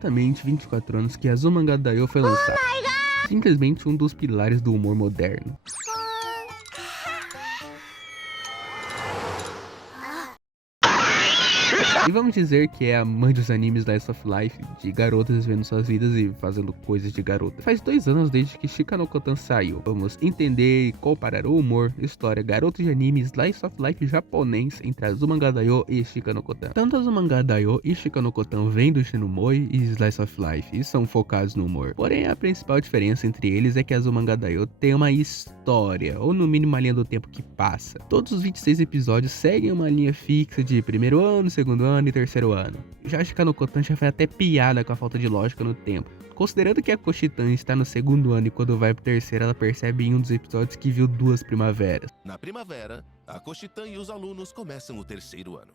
Exatamente 24 anos que Azumanga Daioh foi lançado. Simplesmente um dos pilares do humor moderno. E vamos dizer que é a mãe dos animes Slice of Life, de garotas vivendo suas vidas e fazendo coisas de garota. Faz 2 anos desde que Shika no Kotan saiu. Vamos entender e comparar o humor, história, garotos de anime Slice of Life japonês entre Azumanga Daioh e Shika no Kotan. Tanto Azumanga Daioh e Shika no Kotan vêm do Shinomoi e Slice of Life e são focados no humor. Porém, a principal diferença entre eles é que Azumanga Daioh tem uma história, ou no mínimo uma linha do tempo que passa. Todos os 26 episódios seguem uma linha fixa de primeiro ano, segundo ano e terceiro ano. Já Shika no Kotan já foi até piada com a falta de lógica no tempo. Considerando que a Koshitan está no segundo ano e quando vai pro terceiro ela percebe em um dos episódios que viu 2 primaveras. Na primavera, a Koshitan e os alunos começam o terceiro ano.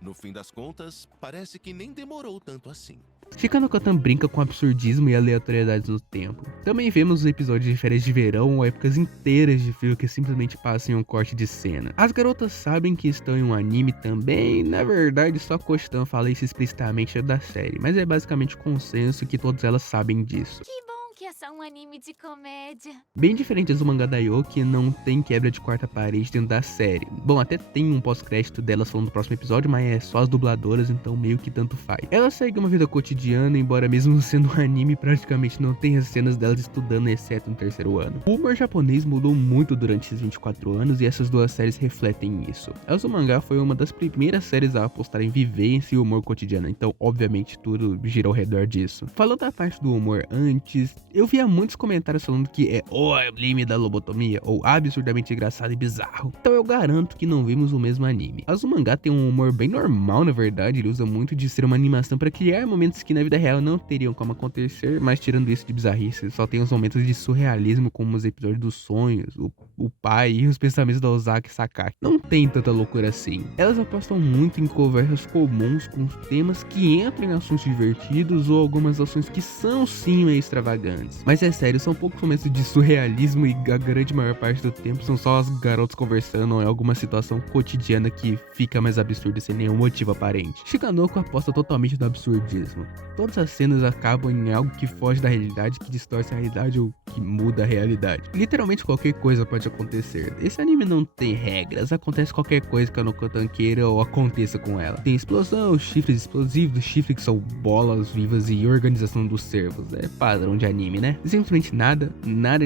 No fim das contas, parece que nem demorou tanto assim. Shika no Kotan brinca com absurdismo e aleatoriedades no tempo. Também vemos os episódios de férias de verão ou épocas inteiras de frio que simplesmente passam em um corte de cena. As garotas sabem que estão em um anime também, na verdade só Koshitan fala isso explicitamente da série, mas é basicamente consenso que todas elas sabem disso. Que bom que é só um anime de comédia. Bem diferente de Azumanga Daioh, que não tem quebra de quarta parede dentro da série. Bom, até tem um pós-crédito delas falando do próximo episódio, mas é só as dubladoras, então meio que tanto faz. Ela segue uma vida cotidiana, embora mesmo sendo um anime, praticamente não tenha cenas delas estudando, exceto no terceiro ano. O humor japonês mudou muito durante esses 24 anos e essas duas séries refletem isso. Azumanga foi uma das primeiras séries a apostar em vivência e humor cotidiano, então obviamente tudo gira ao redor disso. Falando da parte do humor antes, eu via muitos comentários falando que é o anime da lobotomia ou absurdamente engraçado e bizarro. Então eu garanto que não vimos o mesmo anime. Azumanga tem um humor bem normal, na verdade, ele usa muito de ser uma animação para criar momentos que na vida real não teriam como acontecer, mas tirando isso de bizarrice, só tem os momentos de surrealismo como os episódios dos sonhos, o pai e os pensamentos da Ozaki e Sakaki. Não tem tanta loucura assim. Elas apostam muito em conversas comuns com temas que entram em assuntos divertidos ou algumas ações que são sim meio extravagantes. Mas é sério, são poucos momentos de surrealismo e a grande maior parte do tempo são só as garotas conversando ou em alguma situação cotidiana que fica mais absurda sem nenhum motivo aparente. Shikanoko aposta totalmente no absurdismo. Todas as cenas acabam em algo que foge da realidade, que distorce a realidade ou que muda a realidade. Literalmente qualquer coisa pode acontecer. Esse anime não tem regras, acontece qualquer coisa que a Nokotan queira ou aconteça com ela. Tem explosão, chifres explosivos, chifres que são bolas vivas e organização dos servos. É padrão de anime, né? Simplesmente nada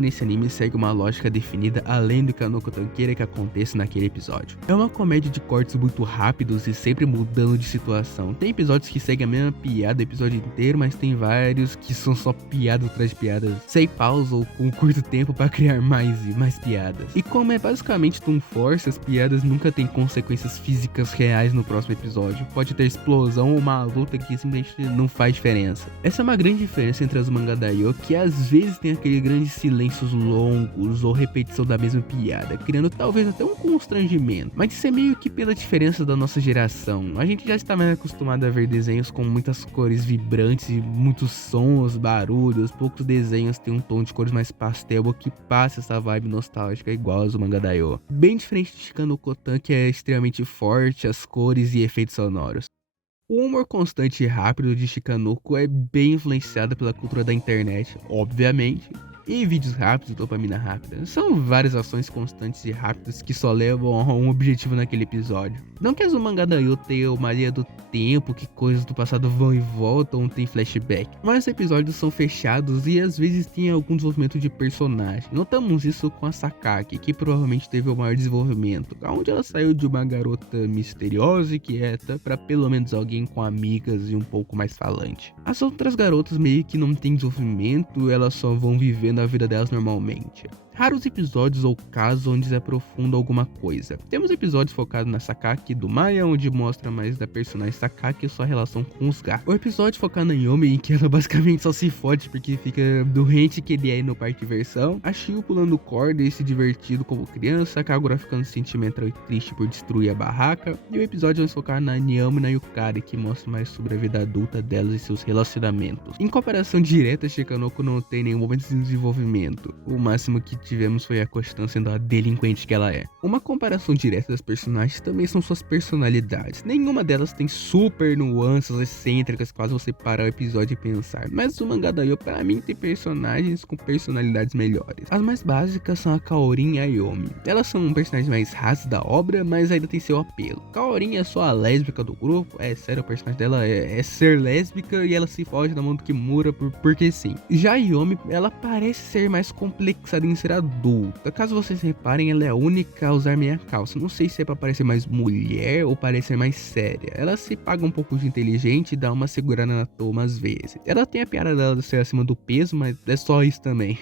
nesse anime segue uma lógica definida além do que a Nokotan queira que aconteça naquele episódio. É uma comédia de cortes muito rápidos e sempre mudando de situação. Tem episódios que seguem a mesma piada o episódio inteiro, mas tem vários que são só piada atrás de piadas, sem pausa ou com curto tempo para criar mais e mais piadas. E como é basicamente Toon Force, as piadas nunca têm consequências físicas reais no próximo episódio. Pode ter explosão ou uma luta que simplesmente não faz diferença. Essa é uma grande diferença entre as Azumanga Daioh, que às vezes tem aqueles grandes silêncios longos ou repetição da mesma piada, criando talvez até um constrangimento. Mas isso é meio que pela diferença da nossa geração. A gente já está mais acostumado a ver desenhos com muitas cores vibrantes e muitos sons, barulhos. Poucos desenhos têm um tom de cores mais pastel ou que passa essa vibe nostálgica igual as Azumanga Daioh. Bem diferente de Shika no Kotan, que é extremamente forte, as cores e efeitos sonoros. O humor constante e rápido de Shikanoko é bem influenciado pela cultura da internet, obviamente, e vídeos rápidos, dopamina rápida. São várias ações constantes e rápidas que só levam a um objetivo naquele episódio. Não que Azumanga Daioh tenha uma linha do tempo, que coisas do passado vão e voltam, tem flashback, mas os episódios são fechados e às vezes tem algum desenvolvimento de personagem. Notamos isso com a Sakaki, que provavelmente teve o maior desenvolvimento, onde ela saiu de uma garota misteriosa e quieta para pelo menos alguém com amigas e um pouco mais falante. As outras garotas meio que não têm desenvolvimento, elas só vão vivendo a vida delas normalmente. Raros episódios ou casos onde se aprofunda alguma coisa. Temos episódios focados na Sakaki do Maya, onde mostra mais da personagem Sakaki e sua relação com os gatos. O episódio focado na Yomi, em que ela basicamente só se fode porque fica doente que ele é ir no parque de diversão. A Shio pulando corda e se divertindo como criança. A Kagura ficando sentimental e triste por destruir a barraca. E o episódio onde focado na Nyama e na Yukari, que mostra mais sobre a vida adulta delas e seus relacionamentos. Em comparação direta, Shikanoko não tem nenhum momento de desenvolvimento. O máximo que tivemos foi a Koshitã sendo a delinquente que ela é. Uma comparação direta das personagens também são suas personalidades. Nenhuma delas tem super nuances excêntricas, caso você parar o episódio e pensar. Mas o mangá da Yo, pra mim, tem personagens com personalidades melhores. As mais básicas são a Kaorin e a Yomi. Elas são um personagem mais raso da obra, mas ainda tem seu apelo. Kaorin é só a lésbica do grupo. É sério, o personagem dela é ser lésbica e ela se foge da mão do Kimura porque sim. Já a Yomi, ela parece ser mais complexada em ser adulta. Caso vocês reparem, ela é a única a usar meia calça. Não sei se é pra parecer mais mulher ou parecer mais séria. Ela se paga um pouco de inteligente e dá uma segurada na toma às vezes. Ela tem a piada dela de ser acima do peso, mas é só isso também.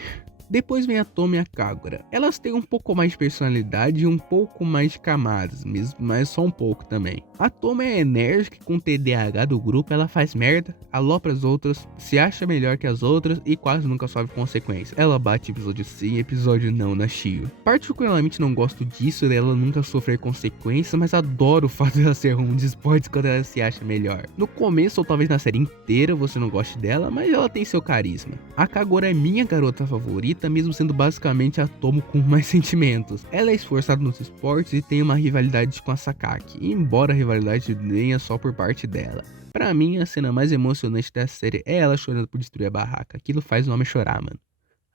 Depois vem a Tomi e a Kagura. Elas têm um pouco mais de personalidade e um pouco mais de camadas, mesmo, mas só um pouco também. A Tomi é enérgica com o TDAH do grupo, ela faz merda, alopra as outras, se acha melhor que as outras e quase nunca sofre consequências. Ela bate episódio sim, episódio não na Shio. Particularmente não gosto disso, dela nunca sofrer consequências, mas adoro o fato dela ser ruim de esportes quando ela se acha melhor. No começo ou talvez na série inteira você não goste dela, mas ela tem seu carisma. A Kagura é minha garota favorita, mesmo sendo basicamente a Tomo com mais sentimentos. Ela é esforçada nos esportes e tem uma rivalidade com a Sakaki, embora a rivalidade venha só por parte dela. Pra mim, a cena mais emocionante da série é ela chorando por destruir a barraca. Aquilo faz o homem chorar, mano.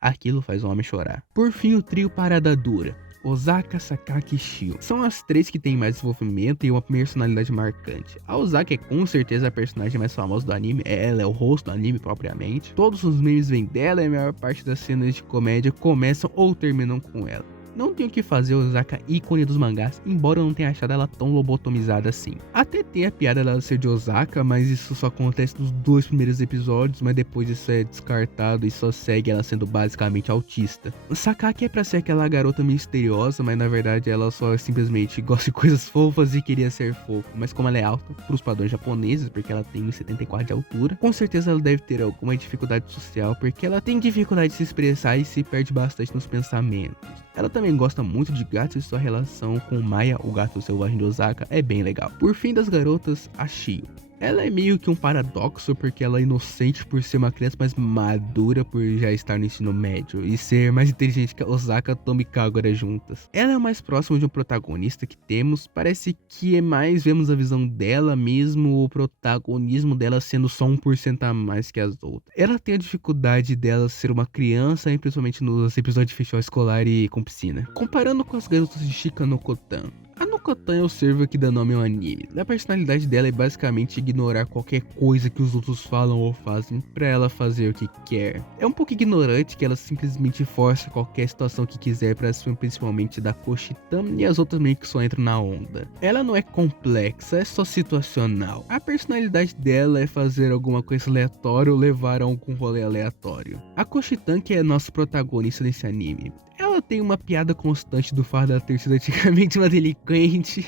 Aquilo faz o homem chorar. Por fim, o trio Parada Dura. Osaka, Sakaki e Shio. São as três que têm mais desenvolvimento e uma personalidade marcante. A Osaka é com certeza a personagem mais famosa do anime, ela é o rosto do anime propriamente. Todos os memes vêm dela e a maior parte das cenas de comédia começam ou terminam com ela. Não tenho o que fazer Osaka ícone dos mangás, embora eu não tenha achado ela tão lobotomizada assim. Até tem a piada dela ser de Osaka, mas isso só acontece nos 2 primeiros episódios, mas depois isso é descartado e só segue ela sendo basicamente autista. Sakaki é pra ser aquela garota misteriosa, mas na verdade ela só simplesmente gosta de coisas fofas e queria ser fofa. Mas como ela é alta, pros padrões japoneses, porque ela tem 1,74 de altura, com certeza ela deve ter alguma dificuldade social, porque ela tem dificuldade de se expressar e se perde bastante nos pensamentos. Ela também gosta muito de gatos e sua relação com Maya, o gato selvagem de Osaka, é bem legal. Por fim das garotas, a Shio. Ela é meio que um paradoxo porque ela é inocente por ser uma criança, mas madura por já estar no ensino médio e ser mais inteligente que a Osaka, Tomi e Kagura juntas. Ela é o mais próximo de um protagonista que temos, parece que é mais vemos a visão dela mesmo, o protagonismo dela sendo só 1% a mais que as outras. Ela tem a dificuldade dela ser uma criança, principalmente nos episódios de festival escolar e com piscina. Comparando com as garotas de Shika no Kotan, a Nokotan é o servo que dá nome ao anime. A personalidade dela é basicamente ignorar qualquer coisa que os outros falam ou fazem pra ela fazer o que quer. É um pouco ignorante que ela simplesmente força qualquer situação que quiser pra cima, principalmente da Koshitã, e as outras meio que só entram na onda. Ela não é complexa, é só situacional. A personalidade dela é fazer alguma coisa aleatória ou levar a algum rolê aleatório. A Koshitã, que é nosso protagonista nesse anime, ela tem uma piada constante do fato dela ter sido antigamente uma delinquente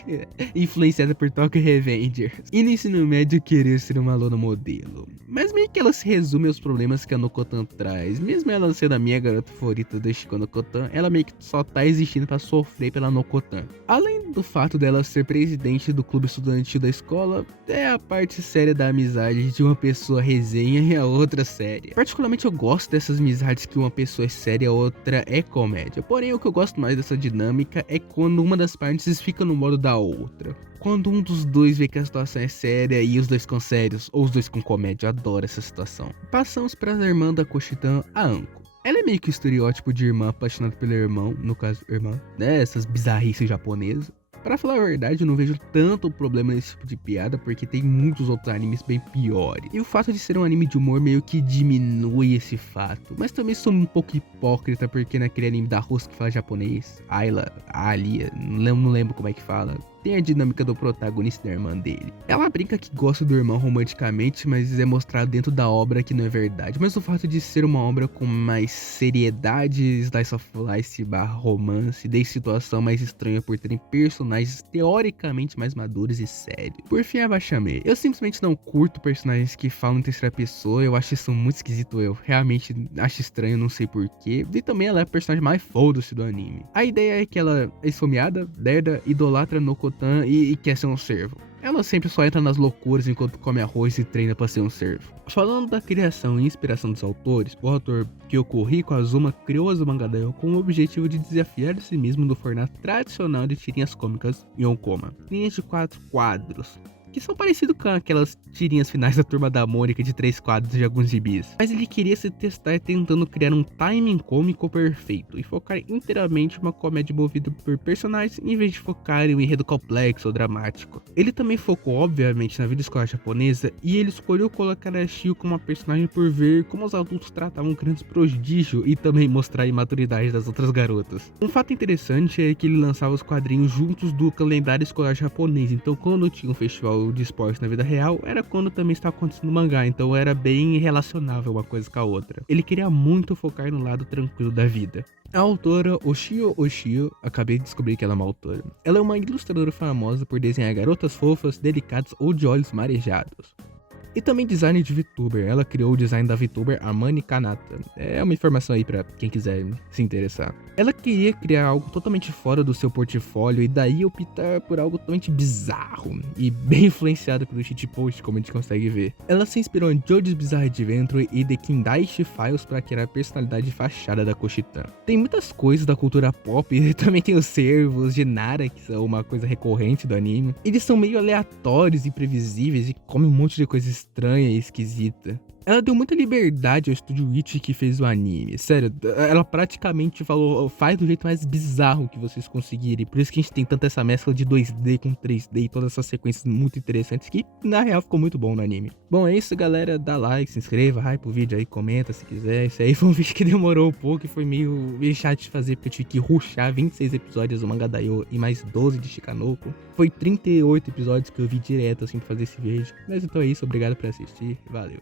influenciada por Tokyo Revengers e no ensino médio querer ser uma aluna modelo. Mas meio que ela se resume aos problemas que a Nokotan traz. Mesmo ela sendo a minha garota favorita da Shiko Nokotan, ela meio que só tá existindo pra sofrer pela Nokotan. Além do fato dela ser presidente do clube estudantil da escola, é a parte séria da amizade de uma pessoa resenha e a outra séria. Particularmente eu gosto dessas amizades que uma pessoa é séria e a outra é comédia. Porém, o que eu gosto mais dessa dinâmica é quando uma das partes fica no modo da outra. Quando um dos dois vê que a situação é séria e os dois ficam sérios, ou os dois com comédia, eu adoro essa situação. Passamos para a irmã da Koshitã, a Anko. Ela é meio que o estereótipo de irmã apaixonada pelo irmão, no caso, irmã, né? Essas bizarrices japonesas. Pra falar a verdade, eu não vejo tanto problema nesse tipo de piada, porque tem muitos outros animes bem piores. E o fato de ser um anime de humor meio que diminui esse fato. Mas também sou um pouco hipócrita, porque naquele anime da Rosca que fala japonês, Ayla, Alia, não lembro como é que fala, tem a dinâmica do protagonista e da irmã dele. Ela brinca que gosta do irmão romanticamente, mas é mostrado dentro da obra que não é verdade. Mas o fato de ser uma obra com mais seriedade, slice of life / romance, deixa a situação mais estranha por terem personagens teoricamente mais maduros e sérios. Por fim, a Bachame. Eu simplesmente não curto personagens que falam em terceira pessoa, eu acho isso muito esquisito, eu realmente acho estranho, não sei porquê. E também ela é a personagem mais foda-se do anime. A ideia é que ela é esfomeada, lerda, idolatra no Kotan e quer ser um servo. Ela sempre só entra nas loucuras enquanto come arroz e treina pra ser um servo. Falando da criação e inspiração dos autores, o autor Kyokuhiko Azuma criou Azumanga Daioh com o objetivo de desafiar a si mesmo no formato tradicional de tirinhas cômicas Yonkoma. Linhas de 4 quadros, que são parecidos com aquelas tirinhas finais da Turma da Mônica de 3 quadros de alguns gibis. Mas ele queria se testar tentando criar um timing cômico perfeito e focar inteiramente uma comédia movida por personagens em vez de focar em um enredo complexo ou dramático. Ele também focou obviamente na vida escolar japonesa e ele escolheu colocar a Shio como uma personagem por ver como os adultos tratavam grandes prodígios e também mostrar a imaturidade das outras garotas. Um fato interessante é que ele lançava os quadrinhos juntos do calendário escolar japonês, então quando tinha um festival de esporte na vida real, era quando também estava acontecendo no mangá, então era bem relacionável uma coisa com a outra. Ele queria muito focar no lado tranquilo da vida. A autora Oshio Oshio, acabei de descobrir que ela é uma autora. Ela é uma ilustradora famosa por desenhar garotas fofas, delicadas ou de olhos marejados. E também design de VTuber. Ela criou o design da VTuber Amani Kanata. É uma informação aí pra quem quiser se interessar. Ela queria criar algo totalmente fora do seu portfólio e daí optar por algo totalmente bizarro e bem influenciado pelo shitpost, como a gente consegue ver. Ela se inspirou em JoJo's Bizarre Adventure e The Kindaichi Files para criar a personalidade fachada da Koshitan. Tem muitas coisas da cultura pop e também tem os servos de Nara, que são uma coisa recorrente do anime. Eles são meio aleatórios e imprevisíveis e comem um monte de coisa estranha e esquisita. Ela deu muita liberdade ao estúdio Witch que fez o anime. Sério, ela praticamente falou, faz do jeito mais bizarro que vocês conseguirem. Por isso que a gente tem tanta essa mescla de 2D com 3D e todas essas sequências muito interessantes que, na real, ficou muito bom no anime. Bom, é isso, galera. Dá like, se inscreva, hype o vídeo aí, comenta se quiser. Isso aí foi um vídeo que demorou um pouco e foi meio chato de fazer, porque eu tive que rushar 26 episódios do Manga Daioh e mais 12 de Shikanoko. Foi 38 episódios que eu vi direto, assim, pra fazer esse vídeo. Mas então é isso, obrigado por assistir. Valeu.